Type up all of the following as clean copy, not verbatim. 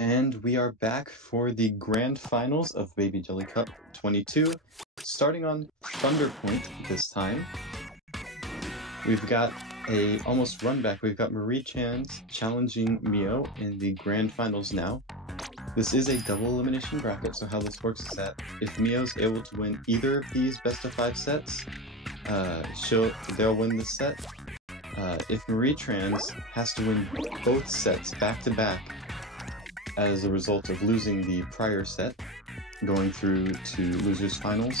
And we are back for the grand finals of Baby Jelly Cup 22, starting on Thunder Point this time. We've got a almost run back. We've got MarieTrans challenging Mio in the grand finals now. This is a double elimination bracket, so how this works is that if Mio's able to win either of these best of 5 sets, they'll win this set. If MarieTrans has to win both sets back to back as a result of losing the prior set, going through to losers finals,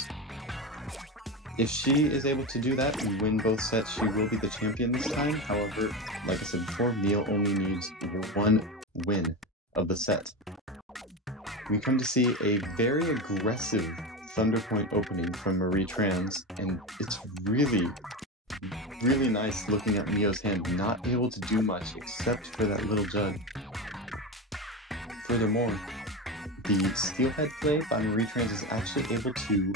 if she is able to do that and win both sets, she will be the champion this time. However, like I said before, Mio only needs one win of the set. We come to see a very aggressive Thunder Point opening from MarieTrans, and it's really nice looking at Mio's hand, not able to do much except for that little jug. Furthermore, the steelhead play by MarieTrans is actually able to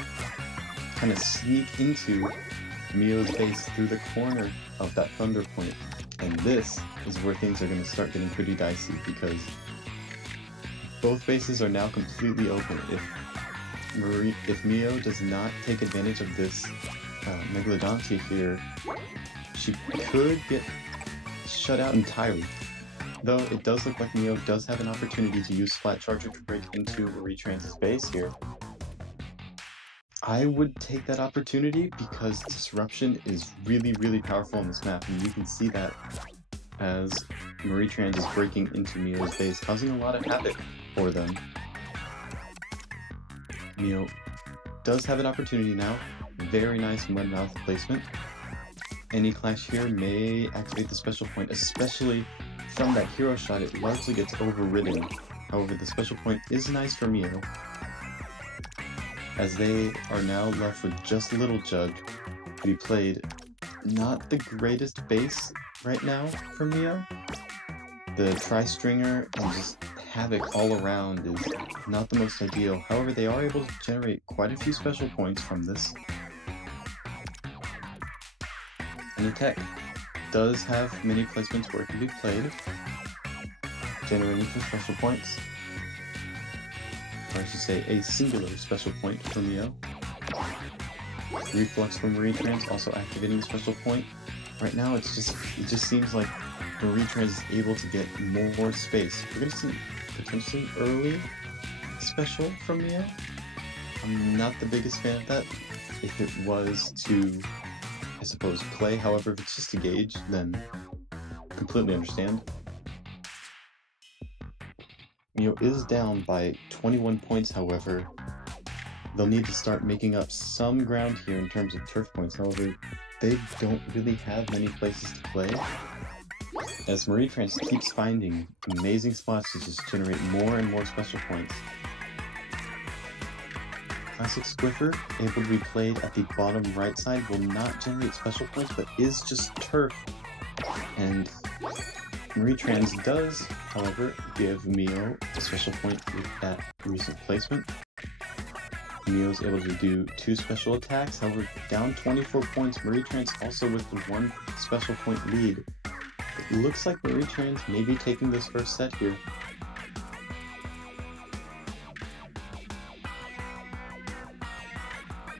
kind of sneak into Mio's base through the corner of that Thunder Point, and this is where things are going to start getting pretty dicey because both bases are now completely open. If Mio does not take advantage of this Megalodontia here, she could get shut out entirely. Though it does look like Mio does have an opportunity to use Flat Charger to break into MarieTrans' base here. I would take that opportunity because Disruption is really powerful on this map, and you can see that as MarieTrans is breaking into Mio's base, causing a lot of havoc for them. Mio does have an opportunity now. Very nice Mudmouth placement. Any clash here may activate the special point, especially from that hero shot. It largely gets overridden. However, the special point is nice for Mio, as they are now left with just a little jug to be played. Not the greatest base right now for Mio. The tri-stringer and just havoc all around is not the most ideal. However, they are able to generate quite a few special points from this. And the tech does have many placements where it can be played, generating some special points. Or I should say a singular special point from Mio. Reflux from MarieTrans also activating the special point. Right now it just seems like MarieTrans is able to get more space. We're going to see potentially early special from Mio. I'm not the biggest fan of that. If it was to, I suppose, play, however, if it's just to gauge, then completely understand. Mio is down by 21 points, however. They'll need to start making up some ground here in terms of turf points. However, they don't really have many places to play, as MarieTrans keeps finding amazing spots to just generate more and more special points. Classic Squiffer, able to be played at the bottom right side, will not generate special points, but is just turf. And MarieTrans does, however, give Mio a special point with that recent placement. Mio's able to do 2 special attacks, however, down 24 points. MarieTrans also with the 1 special point lead. It looks like MarieTrans may be taking this first set here.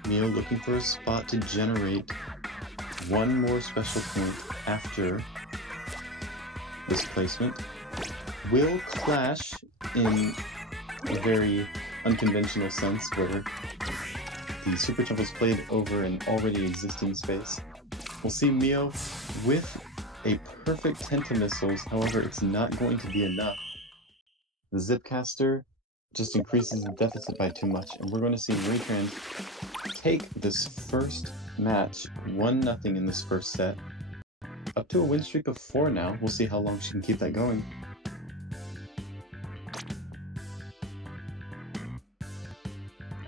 Mio looking for a spot to generate 1 more special point after this placement. Will clash in a very unconventional sense where the Super Jump was played over an already existing space. We'll see Mio with a perfect Tentamissiles, however it's not going to be enough. The Zipcaster just increases the deficit by too much, and we're going to see MarieTrans take this first match 1-0 in this first set, up to a win streak of 4 now. We'll see how long she can keep that going.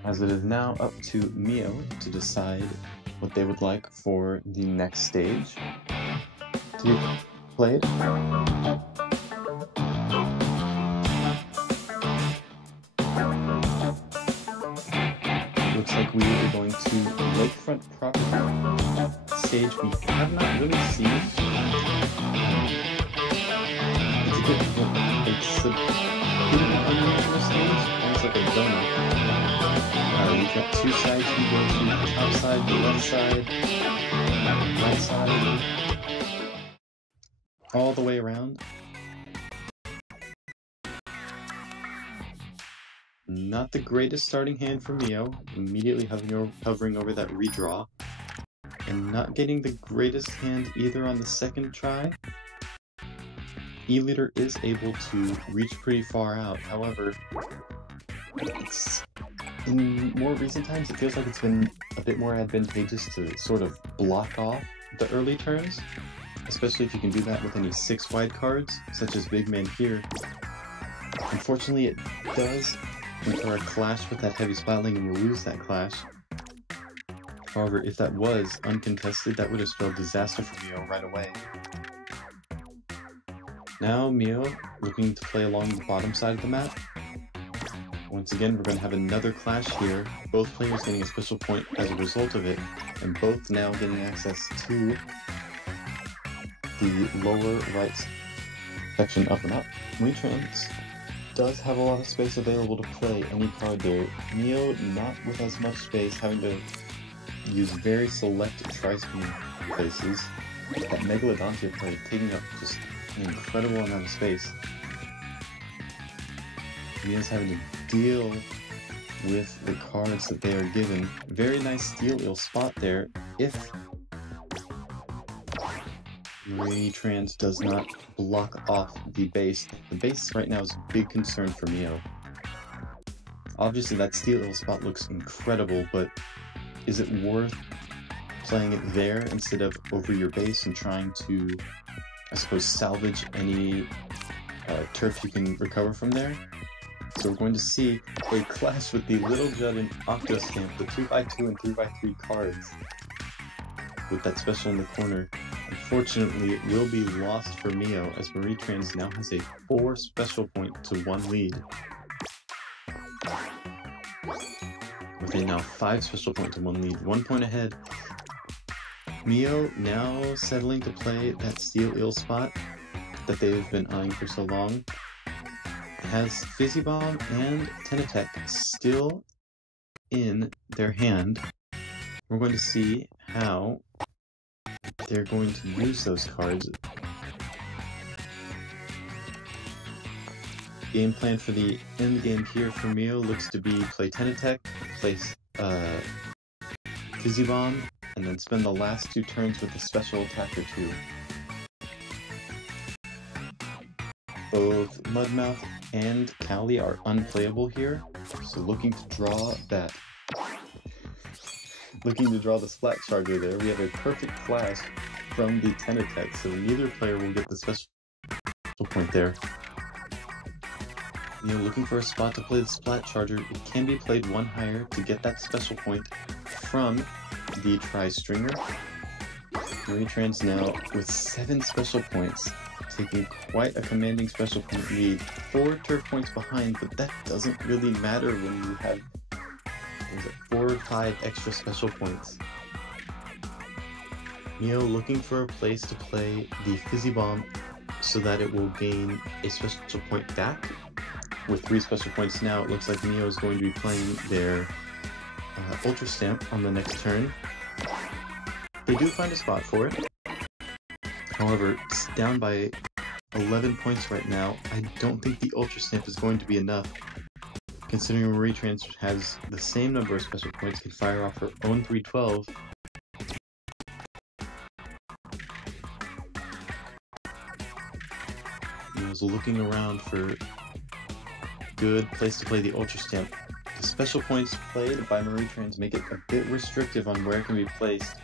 As it is now up to Mio to decide what they would like for the next stage to be played. Looks like we are going to Lakefront Property, stage we have not really seen. It's a bit in an unusual stage, almost like a donut. We've got two sides. We go to the top side, the left side, right side, all the way around. Not the greatest starting hand for Mio, immediately hovering over that redraw, and not getting the greatest hand either on the second try. E-Leader is able to reach pretty far out, however, in more recent times it feels like it's been a bit more advantageous to sort of block off the early turns, especially if you can do that with any 6 wide cards, such as Big Man here. Unfortunately, it does incur a clash with that heavy spotling and we'll lose that clash. However, if that was uncontested, that would have spelled disaster for Mio right away. Now Mio looking to play along the bottom side of the map. Once again, we're going to have another clash here, both players getting a special point as a result of it, and both now getting access to the lower right section of the map. MarieTrans does have a lot of space available to play any card there. Mio not with as much space, having to use very select tri-screen places. That Megalodontia play taking up just an incredible amount of space. Mio's having to deal with the cards that they are given. Very nice Steel Eel spot there if MarieTrans does not block off the base. The base right now is a big concern for Mio. Obviously that Steel Eel spot looks incredible, but is it worth playing it there instead of over your base and trying to, I suppose, salvage any turf you can recover from there? So we're going to see a clash with the Little Judd and Octo Stamp, the 2x2 and 3x3 cards, with that special in the corner. Unfortunately, it will be lost for Mio, as MarieTrans now has a 4 special point to 1 lead. With a now 5 special point to 1 lead, 1 point ahead. Mio now settling to play that Steel Eel spot that they've been eyeing for so long. Has Fizzy Bomb and Tenatech still in their hand. We're going to see how they're going to use those cards. Game plan for the end game here for Mio looks to be play Tenatech, place Fizzy Bomb, and then spend the last 2 turns with a special attack or 2. Both Mudmouth and Cali are unplayable here, so looking to draw the Splat Charger there. We have a perfect flash from the Tenatech, so neither player will get the special point there. Looking for a spot to play the Splat Charger. It can be played 1 higher to get that special point from the Tri-Stringer. MarieTrans now with 7 special points, taking quite a commanding special point lead. 4 turf points behind, but that doesn't really matter when you have 4 or 5 extra special points. Mio looking for a place to play the Fizzy Bomb so that it will gain a special point back. With 3 special points now, it looks like Mio is going to be playing their Ultra Stamp on the next turn. They do find a spot for it. However, it's down by 11 points right now. I don't think the Ultra Stamp is going to be enough, considering MarieTrans has the same number of special points, can fire off her own 312. Mio's looking around for good place to play the Ultra Stamp. The special points played by MarieTrans make it a bit restrictive on where it can be placed.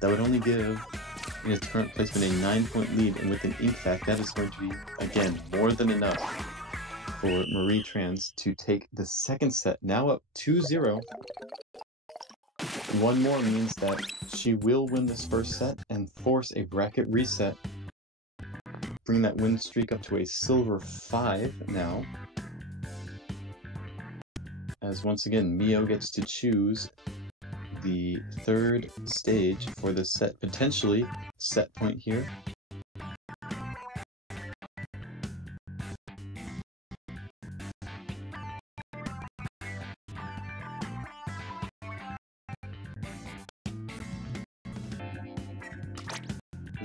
That would only give, in its current placement, a 9-point lead, and with an ink fact, that is going to be, again, more than enough for MarieTrans to take the second set, now up 2-0. 1 more means that she will win this first set and force a bracket reset, bring that win streak up to a silver 5 now. As once again, Mio gets to choose the 3rd stage for the set, potentially set point here.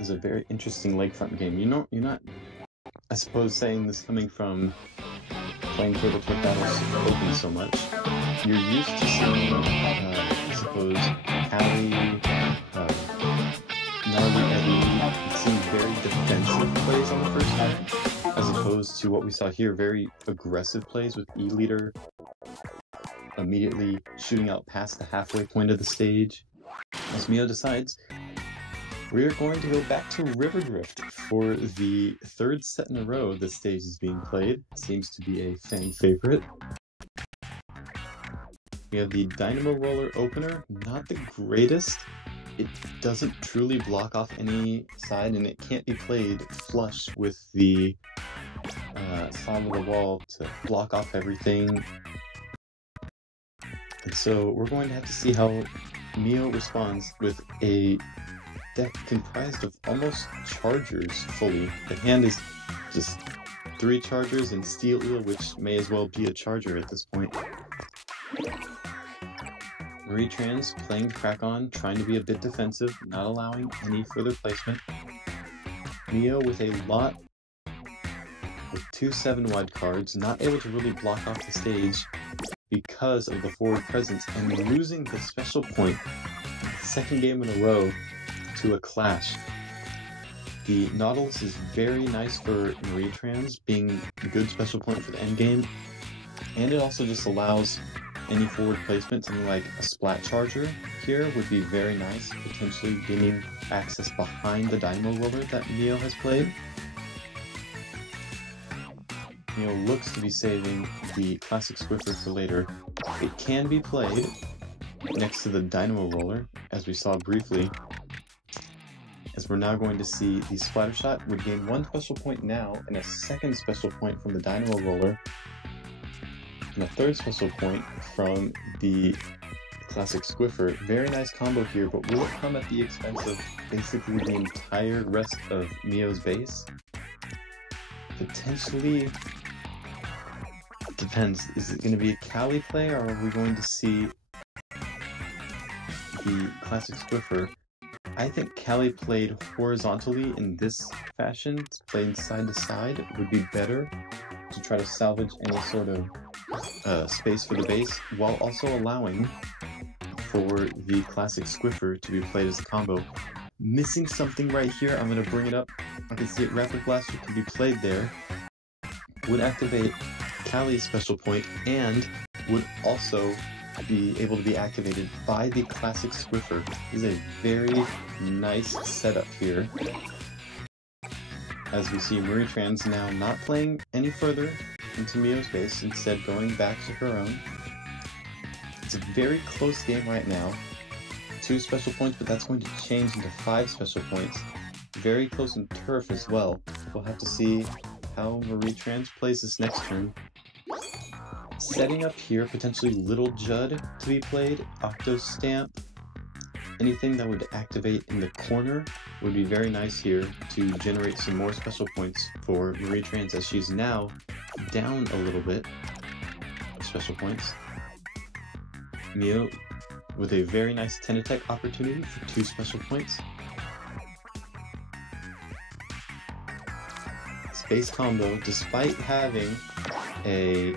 This is a very interesting lakefront game. You're not, I suppose, saying this coming from playing Tableturf Battles Open so much. You're used to seeing, I suppose, Callie, Gnarly Eddie, seeing very defensive plays on the first turn, as opposed to what we saw here, very aggressive plays with E-Leader immediately shooting out past the halfway point of the stage. As Mio decides, we're going to go back to River Drift for the third set in a row this stage is being played. Seems to be a fan favorite. We have the Dynamo Roller opener, not the greatest. It doesn't truly block off any side, and it can't be played flush with the side of the wall to block off everything. And so we're going to have to see how Mio responds with a deck comprised of almost chargers fully. The hand is just 3 chargers and Steel Eel, which may as well be a charger at this point. MarieTrans playing the crack on, trying to be a bit defensive, not allowing any further placement. Mio with a lot with 2 7-wide cards, not able to really block off the stage because of the forward presence, and losing the special point, second game in a row, to a clash. The Nautilus is very nice for MarieTrans, being a good special point for the end game, and it also just allows any forward placement. Something like a Splat Charger here would be very nice, potentially gaining access behind the Dynamo Roller that Mio has played. Mio looks to be saving the Classic Swiffer for later. It can be played next to the Dynamo Roller, as we saw briefly, as we're now going to see the Splatter Shot would gain 1 special point now, and a 2nd special point from the Dynamo Roller, and a 3rd special point from the Classic Swiffer. Very nice combo here, but will it come at the expense of basically the entire rest of Mio's base? Potentially. Depends. Is it going to be a Callie play, or are we going to see the Classic Swiffer? I think Callie played horizontally in this fashion, playing side to side, would be better to try to salvage any sort of space for the base, while also allowing for the Classic Swiffer to be played as a combo. Missing something right here, I'm going to bring it up. I can see it. Rapid Blaster can be played there. Would activate Callie's special point, and would also be able to be activated by the Classic Swiffer. This is a very nice setup here. As we see MarieTrans now not playing any further into Mio's base, instead going back to her own. It's a very close game right now. 2 special points, but that's going to change into 5 special points. Very close in turf as well. We'll have to see how MarieTrans plays this next turn. Setting up here, potentially Little Judd to be played, Octo Stamp, anything that would activate in the corner would be very nice here to generate some more special points for MarieTrans, as she's now down a little bit of special points. Mio with a very nice Tenatech opportunity for 2 special points. Space combo, despite having a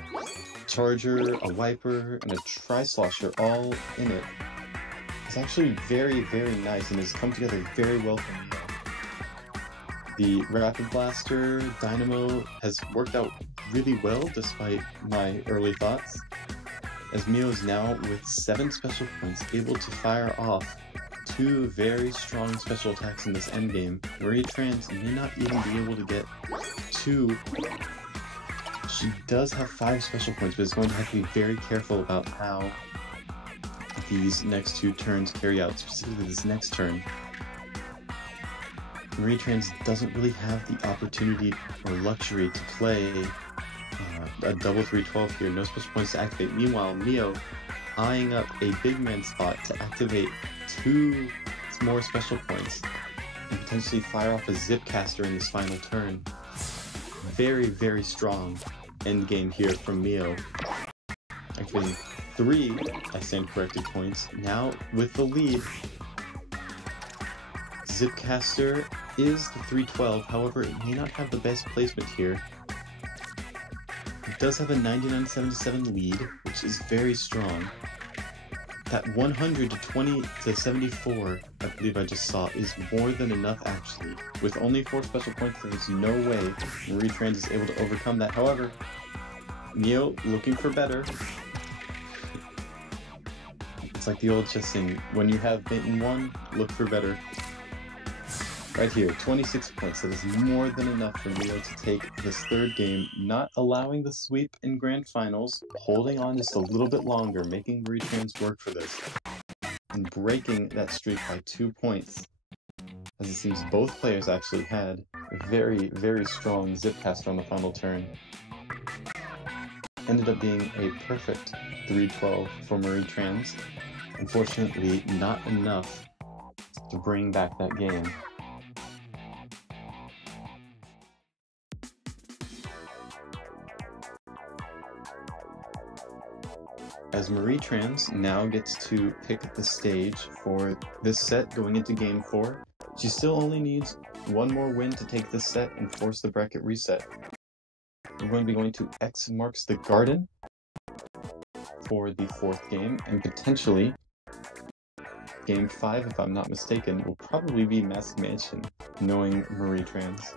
Charger, a Wiper, and a Tri-Slosher all in it, it's actually very, very nice and has come together very well for me. The Rapid Blaster Dynamo has worked out really well despite my early thoughts, as Mio is now with 7 special points able to fire off 2 very strong special attacks in this endgame. MarieTrans may not even be able to get 2. She does have 5 special points, but is going to have to be very careful about how these next 2 turns carry out, specifically this next turn. MarieTrans doesn't really have the opportunity or luxury to play a double 312 here, no special points to activate. Meanwhile, Mio eyeing up a big man spot to activate 2 more special points and potentially fire off a Zipcaster in this final turn. Very, very strong end game here from Mio. Activating 3, I stand corrected, points. Now with the lead, Zipcaster is the 312, however, it may not have the best placement here. It does have a 99-77 lead, which is very strong. That 100 to 20 to 74, I believe I just saw, is more than enough actually. With only 4 special points, there's no way MarieTrans is able to overcome that. However, Neo looking for better. It's like the old chess saying, when you have beaten one, look for better. Right here, 26 points. That is more than enough for Neo to take this third game, not allowing the sweep in Grand Finals, holding on just a little bit longer, making MarieTrans work for this, and breaking that streak by 2 points. As it seems both players actually had a very, very strong zip caster on the final turn. Ended up being a perfect 3-12 for MarieTrans. Unfortunately, not enough to bring back that game. As MarieTrans now gets to pick the stage for this set going into Game 4, she still only needs one more win to take this set and force the bracket reset. We're going to be going to X Marks the Garden for the 4th game, and potentially Game 5, if I'm not mistaken, will probably be Mask Mansion, knowing MarieTrans.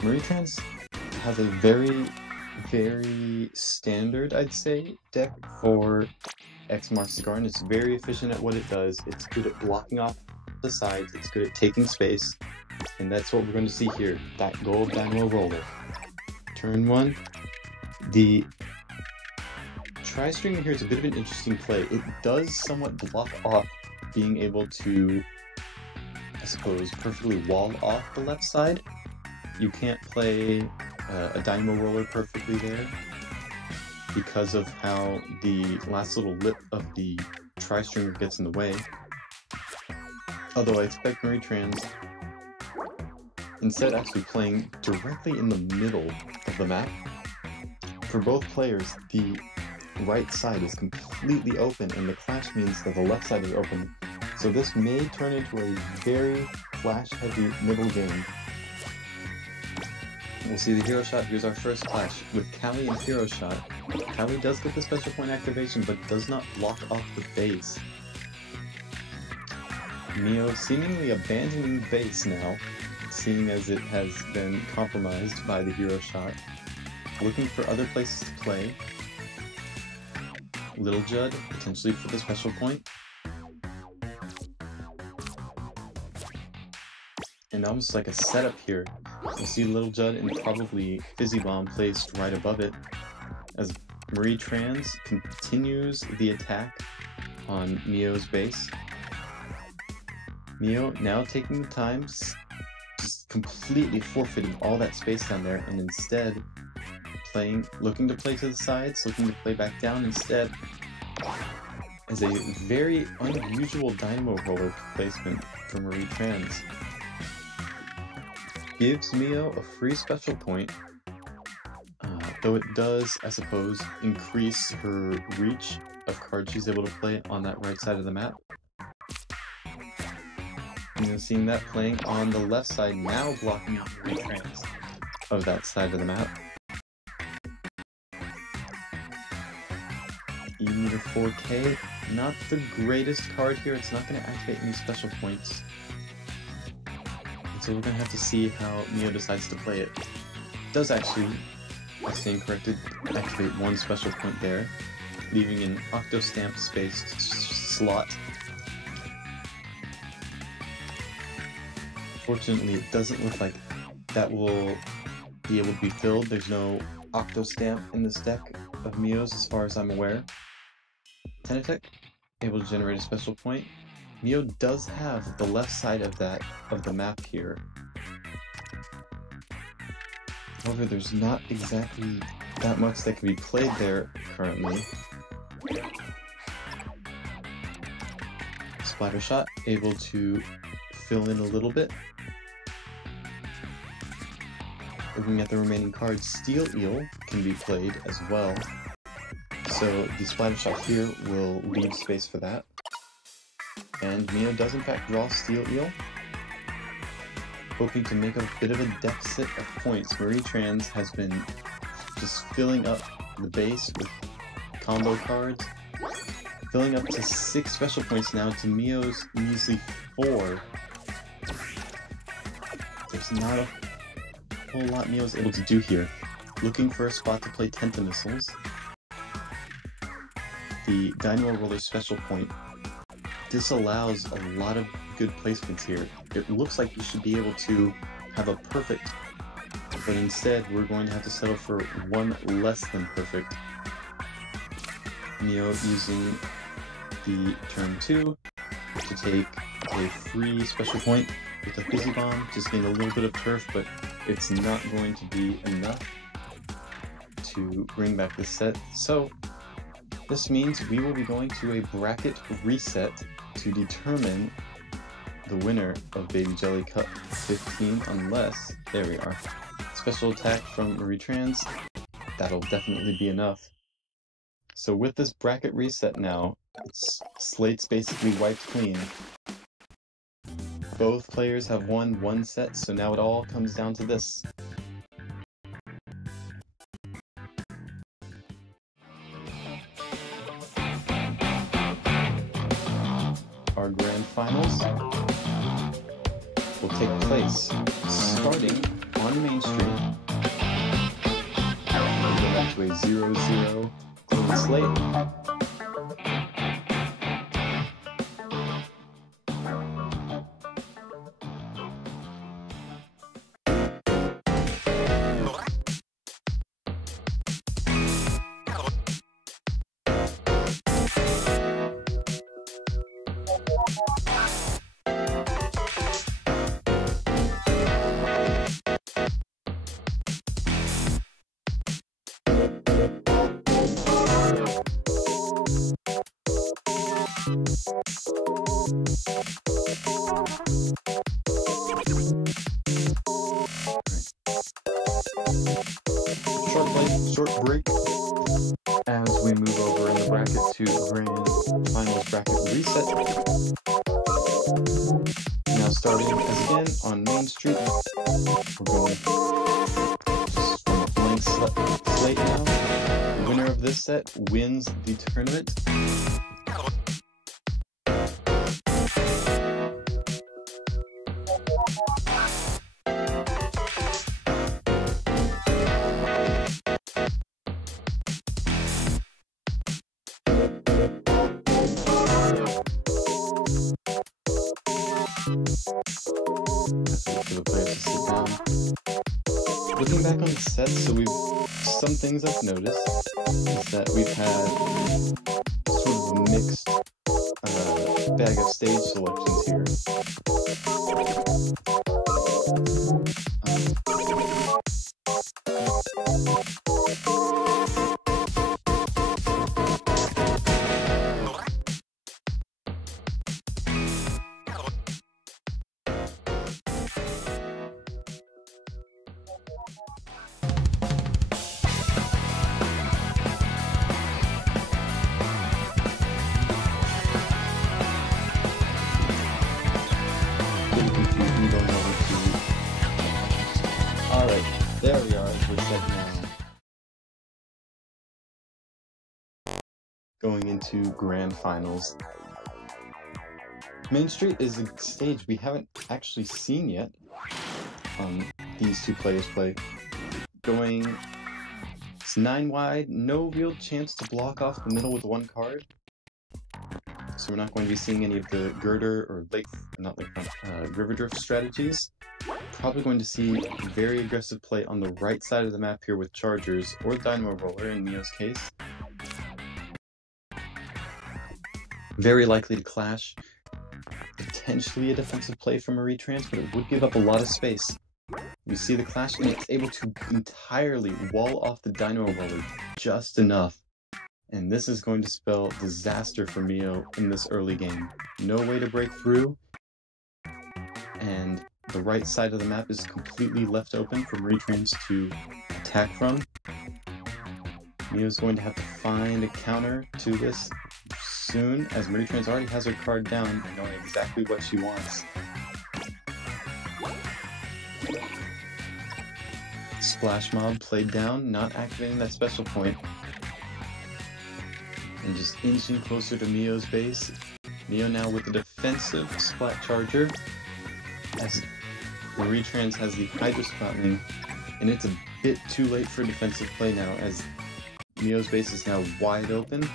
MarieTrans has a very, very standard, I'd say, deck for X Marks the Garden. It's very efficient at what it does. It's good at blocking off the sides. It's good at taking space. And that's what we're going to see here. That gold dynamo roller. Turn 1. The tri-stringer here is a bit of an interesting play. It does somewhat block off being able to, I suppose, perfectly wall off the left side. You can't play a dynamo roller perfectly there because of how the last little lip of the tri-stringer gets in the way. Although I expect MarieTrans, instead actually playing directly in the middle of the map. For both players, the right side is completely open and the clash means that the left side is open. So this may turn into a very flash-heavy middle game. We'll see the hero shot. Here's our first clash with Callie and hero shot. Callie does get the special point activation, but does not block off the base. Neo seemingly abandoning base now, seeing as it has been compromised by the hero shot. Looking for other places to play. Little Judd, potentially for the special point. And almost like a setup here. You see Little Judd and probably Fizzy Bomb placed right above it, as MarieTrans continues the attack on Neo's base. Neo now taking the time, just completely forfeiting all that space down there, and instead looking to play to the sides, looking to play back down instead, as a very unusual dynamo roller placement for MarieTrans. Gives Neo a free special point, though it does, I suppose, increase her reach of cards she's able to play on that right side of the map. You know, seeing that playing on the left side, now blocking out MarieTrans of that side of the map. E-meter 4K, not the greatest card here. It's not going to activate any special points. So we're going to have to see how Neo decides to play it. It does actually, I stand corrected, activate one special point there, leaving an Octostamp space slot. Fortunately, it doesn't look like that will be able to be filled. There's no Octostamp in this deck of Neo's as far as I'm aware. Tenatech, able to generate a special point. Neo does have the left side of the map here. However, there's not exactly that much that can be played there currently. Splatter Shot, able to fill in a little bit. Looking at the remaining cards, Steel Eel can be played as well. So the splatter shot here will leave space for that. And Mio does in fact draw Steel Eel. Hoping to make a bit of a deficit of points, MarieTrans has been just filling up the base with combo cards, filling up to 6 special points now to Mio's measly 4. There's not a whole lot Mio's able to do here. Looking for a spot to play Tentamissiles. The Dynamo Roller special point disallows a lot of good placements here. It looks like you should be able to have a perfect, but instead we're going to have to settle for one less than perfect. Mio using the turn 2 to take a free special point with a Fizzy Bomb, just getting a little bit of turf, but it's not going to be enough to bring back this set. So this means we will be going to a bracket reset to determine the winner of Baby Jelly Cup 15, unless, there we are, special attack from MarieTrans. That'll definitely be enough. So with this bracket reset now, slate's basically wiped clean. Both players have won one set, so now it all comes down to this. Our grand finals will take place starting on Main Street. We go back to a 0-0 clean slate. Short break as we move over in the bracket to Grand Finals bracket reset. Now starting as again on Main Street, we're going just from a blank slate now. The winner of this set wins the tournament. For the players to sit down. Looking back on the set, so some things I've noticed is that we've had sort of a mixed bag of stage selections here. Alright, there we are, we're set now. Going into Grand Finals. Main Street is a stage we haven't actually seen yet. These two players play. Going, it's 9 wide, no real chance to block off the middle with one card. So we're not going to be seeing any of the girder or river drift strategies. Probably going to see very aggressive play on the right side of the map here with chargers or Dynamo Roller in Mio's case. Very likely to clash. Potentially a defensive play from MarieTrans, but it would give up a lot of space. You see the clash, and it's able to entirely wall off the Dynamo Roller just enough. And this is going to spell disaster for Mio in this early game. No way to break through, and the right side of the map is completely left open for MarieTrans to attack from. Mio's going to have to find a counter to this soon, as MarieTrans already has her card down, knowing exactly what she wants. Splash Mob played down, not activating that special point. And just inching closer to Mio's base. Mio now with the defensive Splat Charger, as MarieTrans has the Hydro Splatling, and it's a bit too late for defensive play now, as Mio's base is now wide open.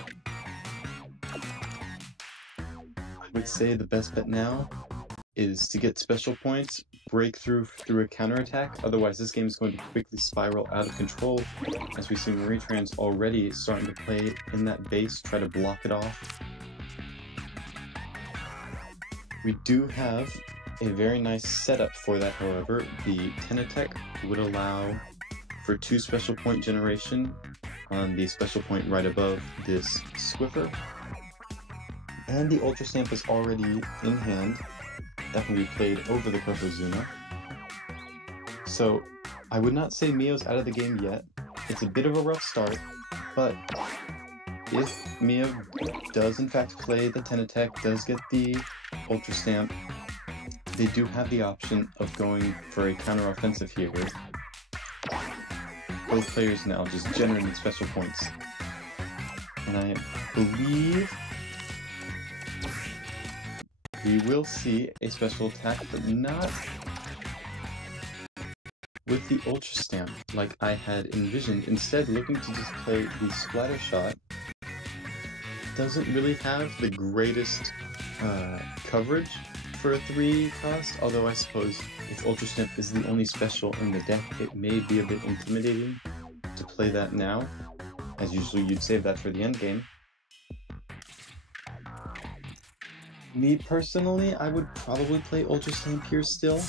I would say the best bet now is to get special points, break through a counterattack, otherwise this game is going to quickly spiral out of control, as we see MarieTrans already starting to play in that base, try to block it off. We do have a very nice setup for that, however. The Tenatech would allow for 2 special point generation on the special point right above this Swiffer, and the Ultra Stamp is already in hand. That can be played over the Kokozuna. So I would not say Mio's out of the game yet. It's a bit of a rough start, but if Mio does in fact play the Tenatech, does get the Ultra Stamp, they do have the option of going for a counter-offensive here. Both players now just generating special points. And I believe we will see a special attack, but not with the Ultra Stamp like I had envisioned. Instead, looking to just play the Splatter Shot. Doesn't really have the greatest coverage for a 3 cost, although I suppose if Ultra Stamp is the only special in the deck, it may be a bit intimidating to play that now, as usually you'd save that for the end game. Me personally, I would probably play Ultra Stamp here still,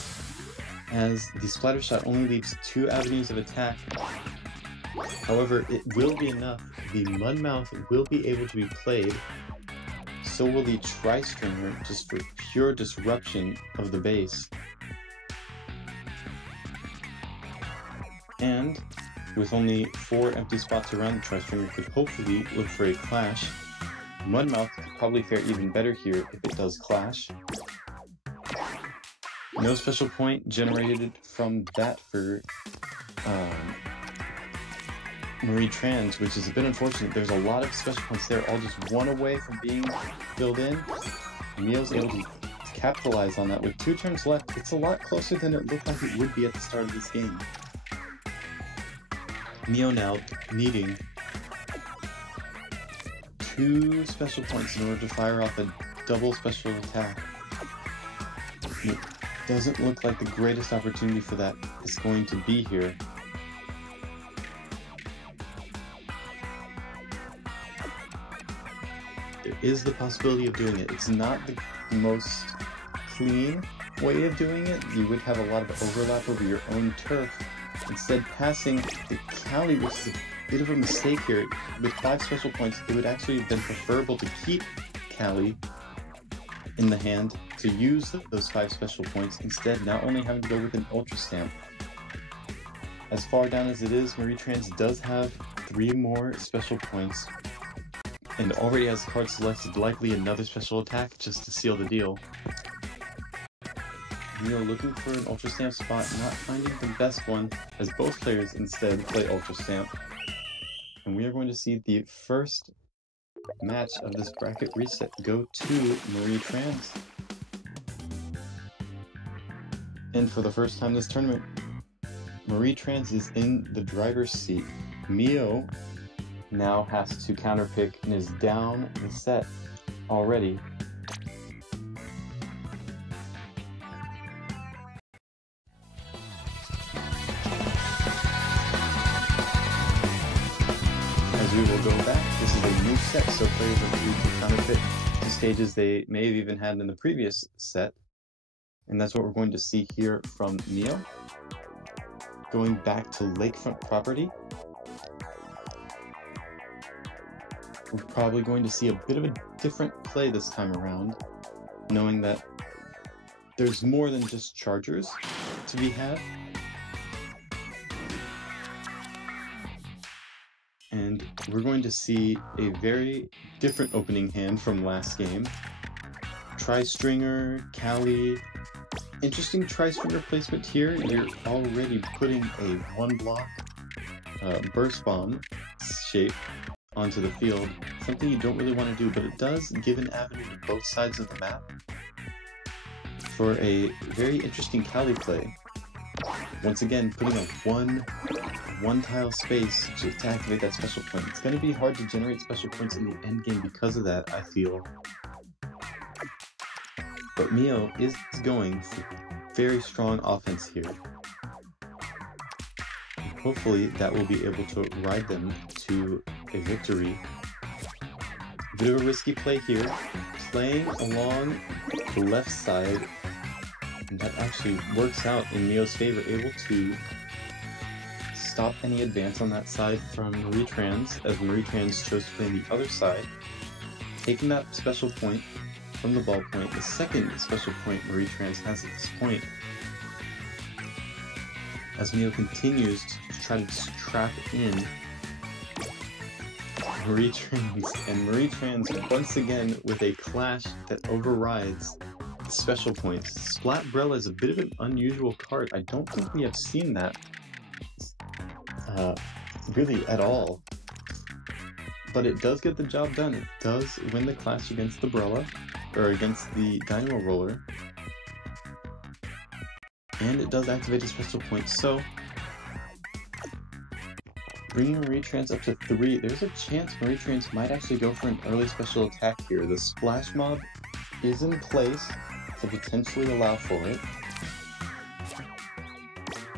as the Splatter Shot only leaves 2 avenues of attack. However, it will be enough. The Mudmouth will be able to be played, so will the Tri-Stringer, just for pure disruption of the base. And with only 4 empty spots around, the Tri-Stringer could hopefully look for a clash. Mudmouth could probably fare even better here if it does clash. No special point generated from that for MarieTrans, which is a bit unfortunate. There's a lot of special points there, all just 1 away from being filled in. Mio's able to capitalize on that with 2 turns left. It's a lot closer than it looked like it would be at the start of this game. Mio now needing 2 special points in order to fire off a double special attack. It doesn't look like the greatest opportunity for that is going to be here. There is the possibility of doing it. It's not the most clean way of doing it. You would have a lot of overlap over your own turf. Instead, passing the Cali, which is a bit of a mistake here. With 5 special points, it would actually have been preferable to keep Cali in the hand to use those 5 special points, instead not only having to go with an Ultra Stamp. As far down as it is, MarieTrans does have 3 more special points, and already has the card selected, likely another special attack just to seal the deal. Mio looking for an Ultra Stamp spot, not finding the best one, as both players instead play Ultra Stamp. And we are going to see the first match of this bracket reset go to MarieTrans. And for the first time this tournament, MarieTrans is in the driver's seat. Mio now has to counterpick and is down the set already. As we will go back, this is a new set, so players are free to counterpick to stages they may have even had in the previous set. And that's what we're going to see here from Mio. Going back to lakefront property. We're probably going to see a bit of a different play this time around, knowing that there's more than just chargers to be had. And we're going to see a very different opening hand from last game. Tri-stringer, Cali. Interesting tri-stringer placement here. You're already putting a one-block burst bomb shape onto the field. Something you don't really want to do, but it does give an avenue to both sides of the map for a very interesting Cali play. Once again, putting a one tile space to activate that special point. It's going to be hard to generate special points in the end game because of that, I feel. But Mio is going for very strong offense here. Hopefully that will be able to ride them to a victory. Bit of a risky play here, playing along the left side, and that actually works out in Mio's favor, able to stop any advance on that side from MarieTrans, as MarieTrans chose to play on the other side, taking that special point from the ball point, the second special point MarieTrans has at this point. As Mio continues to try to trap in MarieTrans, and MarieTrans once again with a clash that overrides the special points. Splatbrella is a bit of an unusual card. I don't think we have seen that really at all. But it does get the job done. It does win the clash against the Brella, or against the Dynamo Roller. And it does activate a special point, so bringing MarieTrans up to 3, there's a chance MarieTrans might actually go for an early special attack here. The Splash Mob is in place to potentially allow for it.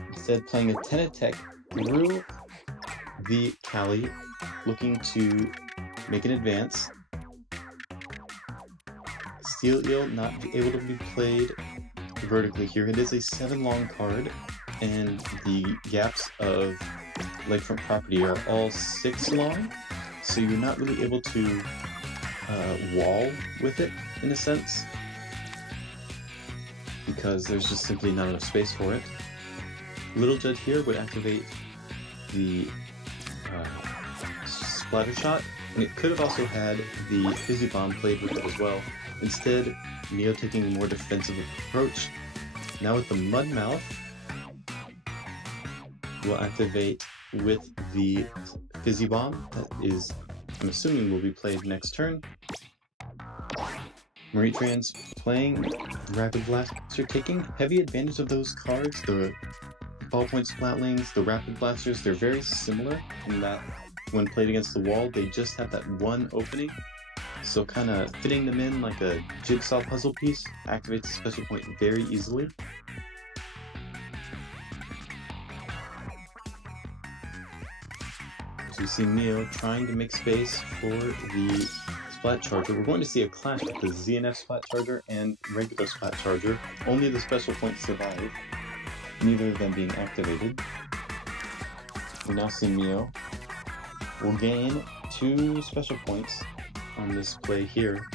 Instead, playing a 10 attack through the Cali, looking to make an advance. Steel Eel not able to be played vertically here. It is a 7 long card, and the gaps of lakefront property are all 6 long, so you're not really able to wall with it in a sense, because there's just simply not enough space for it. Little Judge here would activate the Splatter Shot, and it could have also had the Fizzy Bomb played with it as well. Instead, Mio taking a more defensive approach. Now with the Mud Mouth, we'll activate with the Fizzy Bomb. That is, I'm assuming, will be played next turn. MarieTrans playing Rapid Blaster, taking heavy advantage of those cards. The Ballpoint Splatlings, the Rapid Blasters, they're very similar in that when played against the wall, they just have that one opening. So kind of fitting them in like a jigsaw puzzle piece activates the special point very easily. So you see Mio trying to make space for the Splat Charger. We're going to see a clash with the ZNF Splat Charger and regular Splat Charger. Only the special points survive, neither of them being activated. We now see Mio will gain 2 special points on this play here.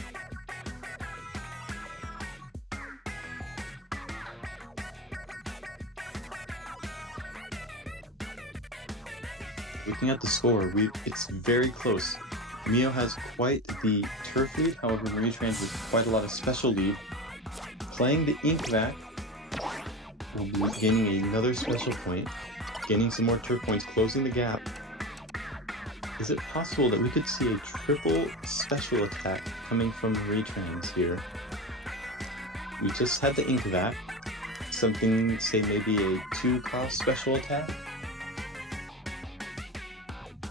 Looking at the score, it's very close. Mio has quite the turf lead, however MarieTrans with quite a lot of special lead. Playing the Ink Vac will be gaining another special point, gaining some more turf points, closing the gap. Is it possible that we could see a triple special attack coming from MarieTrans here? We just had the Ink Vac, something, say maybe a 2-cost special attack?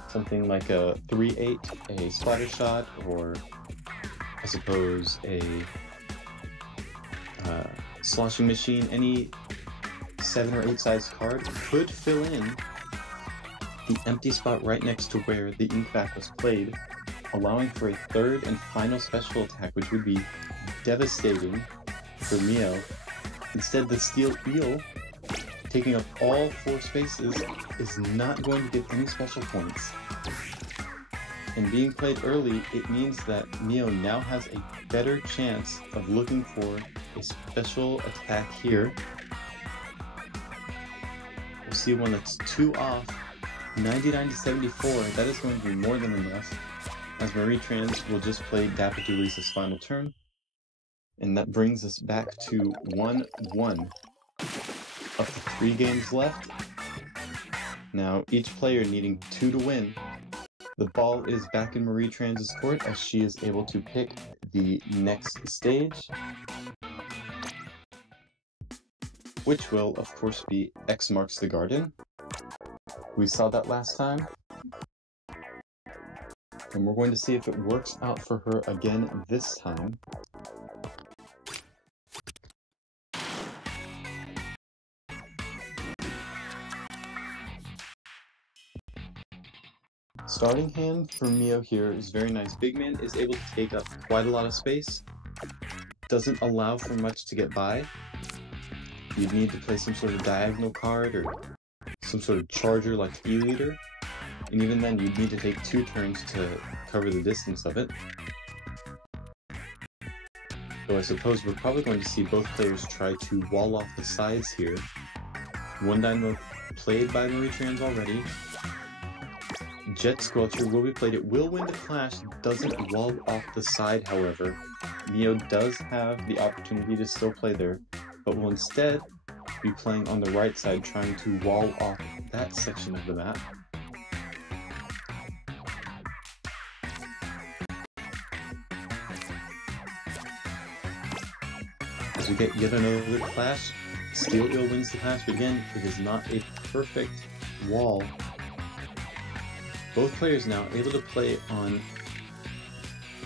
Something like a 3/8, a Splatter Shot, or I suppose a Sloshing Machine. Any 7 or 8 size card could fill in the empty spot right next to where the Ink Vac was played, allowing for a 3rd and final special attack, which would be devastating for Mio. Instead, the Steel Eel, taking up all 4 spaces, is not going to get any special points. And being played early, it means that Mio now has a better chance of looking for a special attack here. We'll see one that's 2 off 99 to 74, that is going to be more than enough, as MarieTrans will just play Dapper Lisa's final turn, and that brings us back to 1-1. Up to 3 games left. Now, each player needing 2 to win. The ball is back in MarieTrans' court as she is able to pick the next stage, which will, of course, be X marks the garden. We saw that last time, and we're going to see if it works out for her again this time. Starting hand for Mio here is very nice. Big Man is able to take up quite a lot of space. Doesn't allow for much to get by. You'd need to play some sort of diagonal card or some sort of charger like E-Leader. And even then, you'd need to take 2 turns to cover the distance of it. So I suppose we're probably going to see both players try to wall off the sides here. One dynamo played by MarieTrans already. Jet Squelcher will be played. It will win the clash. Doesn't wall off the side, however. Mio does have the opportunity to still play there, but will instead be playing on the right side, trying to wall off that section of the map. As we get yet another clash, Steel Eel wins the clash, but again, it is not a perfect wall. Both players now able to play on,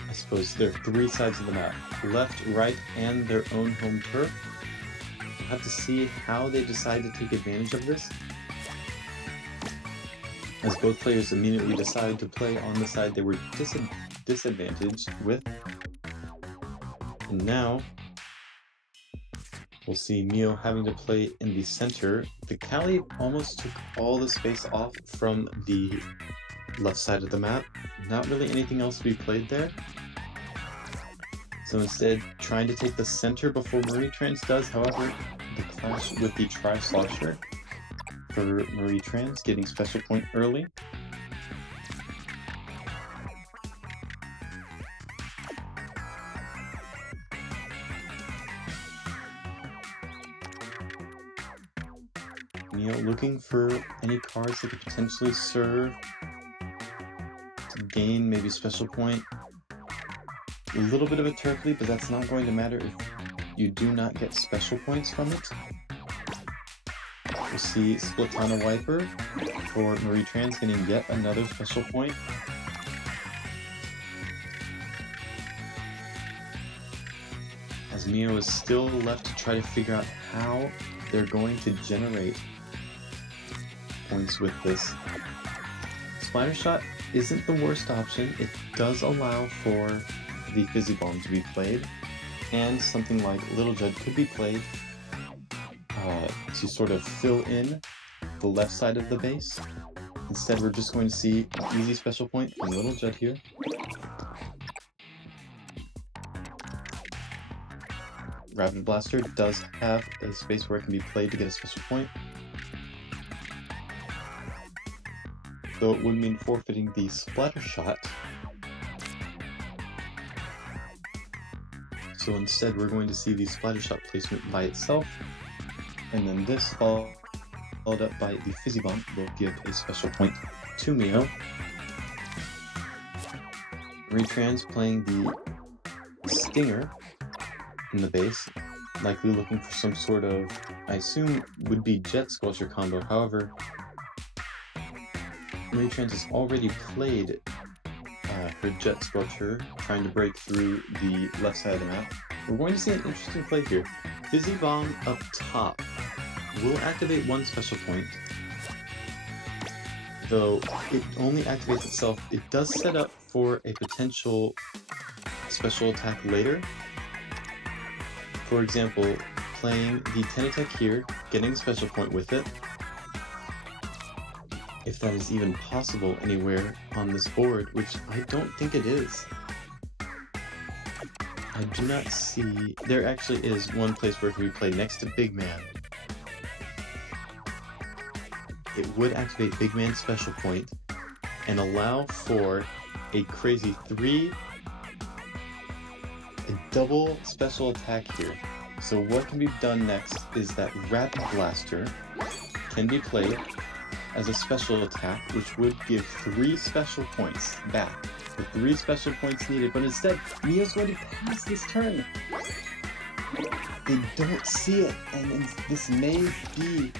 I suppose, their 3 sides of the map. Left, right, and their own home turf. We'll have to see how they decide to take advantage of this, as both players immediately decide to play on the side they were disadvantaged with. And now, we'll see Mio having to play in the center. The Cali almost took all the space off from the left side of the map. Not really anything else to be played there. So instead, trying to take the center before MarieTrans does. However, the clash with the Tri-Slosher for MarieTrans, getting special point early. Mio looking for any cards that could potentially serve to gain maybe special point. A little bit of a turf lead, but that's not going to matter if you do not get special points from it. We'll see Splatana Wiper for MarieTrans getting yet another special point. As Mio is still left to try to figure out how they're going to generate points with this. Splatter Shot isn't the worst option. It does allow for the Fizzy Bomb to be played, and something like Little Judd could be played to sort of fill in the left side of the base. Instead, we're just going to see an easy special point from Little Judd here. Rapid Blaster does have a space where it can be played to get a special point, though it would mean forfeiting the Splatter Shot. So instead, we're going to see the Splatter Shot placement by itself, and then this followed up by the Fizzy Bomb will give a special point to Mio. MarieTrans playing the Stinger in the base, likely looking for some sort of, I assume, would be Jet Squelcher combo. However, MarieTrans has already played her Jet Squelcher, trying to break through the left side of the map. We're going to see an interesting play here. Fizzy Bomb up top will activate one special point, though it only activates itself. It does set up for a potential special attack later. For example, playing the 10 attack here, getting a special point with it, if that is even possible anywhere on this board, which I don't think it is. I do not see... There actually is one place where it can be played next to Big Man. it would activate Big Man's special point and allow for a crazy a double special attack here. So what can be done next is that Rapid Blaster can be played as a special attack, which would give 3 special points back. The 3 special points needed, but instead, Mio's going to pass this turn. They don't see it, and this may be...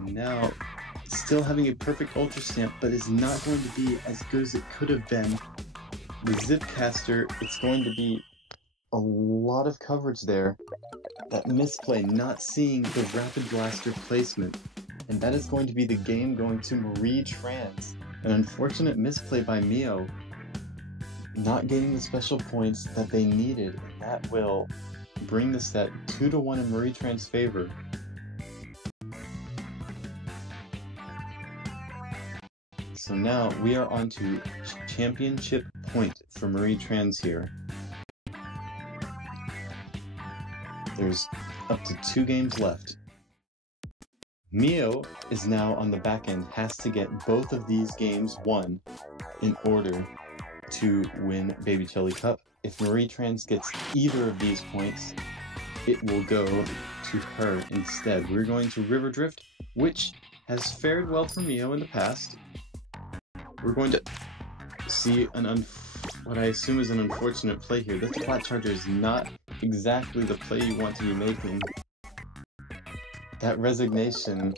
Now, still having a perfect Ultra Stamp, but is not going to be as good as it could have been. The Zipcaster, it's going to be a lot of coverage there. That misplay, not seeing the Rapid Blaster placement. And that is going to be the game going to MarieTrans. An unfortunate misplay by Mio, not getting the special points that they needed. And that will bring the set 2-1 in MarieTrans' favor. So now we are on to championship point for MarieTrans here. There's up to 2 games left. Mio is now on the back end, has to get both of these games won in order to win Baby Jelly Cup. If MarieTrans gets either of these points, it will go to her instead. We're going to River Drift, which has fared well for Mio in the past. We're going to see what I assume is an unfortunate play here. This Flat Charger is not exactly the play you want to be making. That Resignation,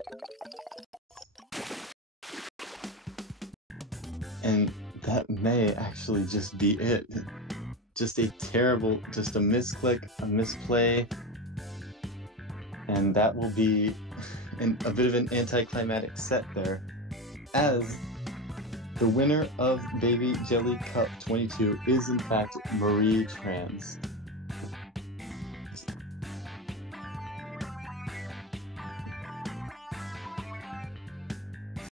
and that may actually just be it. Just a terrible, just a misclick, a misplay, and that will be a bit of an anticlimactic set there, as the winner of Baby Jelly Cup 22 is in fact MarieTrans.